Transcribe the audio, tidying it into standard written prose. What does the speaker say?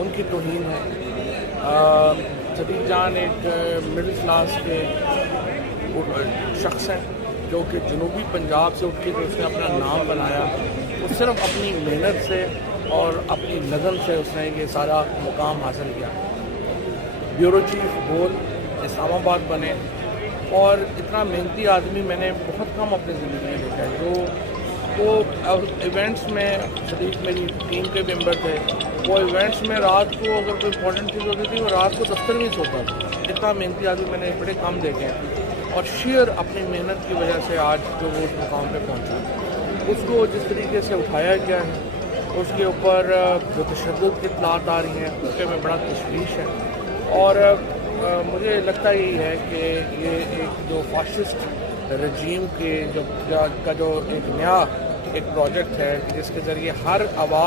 उनकी तौहीन है। सदीक जान एक मिडिल क्लास के शख्स हैं जो कि जनूबी पंजाब से उठ के जो उसने अपना नाम बनाया, वो सिर्फ अपनी मेहनत से और अपनी लगन से उसने ये सारा मुकाम हासिल किया। ब्यूरो चीफ बोल इस्लामाबाद बने, और इतना मेहनती आदमी मैंने बहुत कम अपनी ज़िंदगी में देखा है। जो वो इवेंट्स में, सदीक मेरी टीम के मेंबर थे, वो इवेंट्स में रात को अगर कोई इंपॉर्टेंट चीज़ होती थी वो रात को दफ्तर में सोता था। इतना मेहनती आदमी मैंने बड़े कम देखे हैं, और शेयर अपनी मेहनत की वजह से आज जो वो उस मुकाम पर पहुँचा, उसको जिस तरीके से उठाया गया है, उसके ऊपर जो तशद्दुद की इत्तलात आ रही हैं उसके में बड़ा तशवीश है। और मुझे लगता यही है कि ये एक जो फाशिस्ट रजीम के जो एक नया प्रोजेक्ट है जिसके ज़रिए हर आवाज़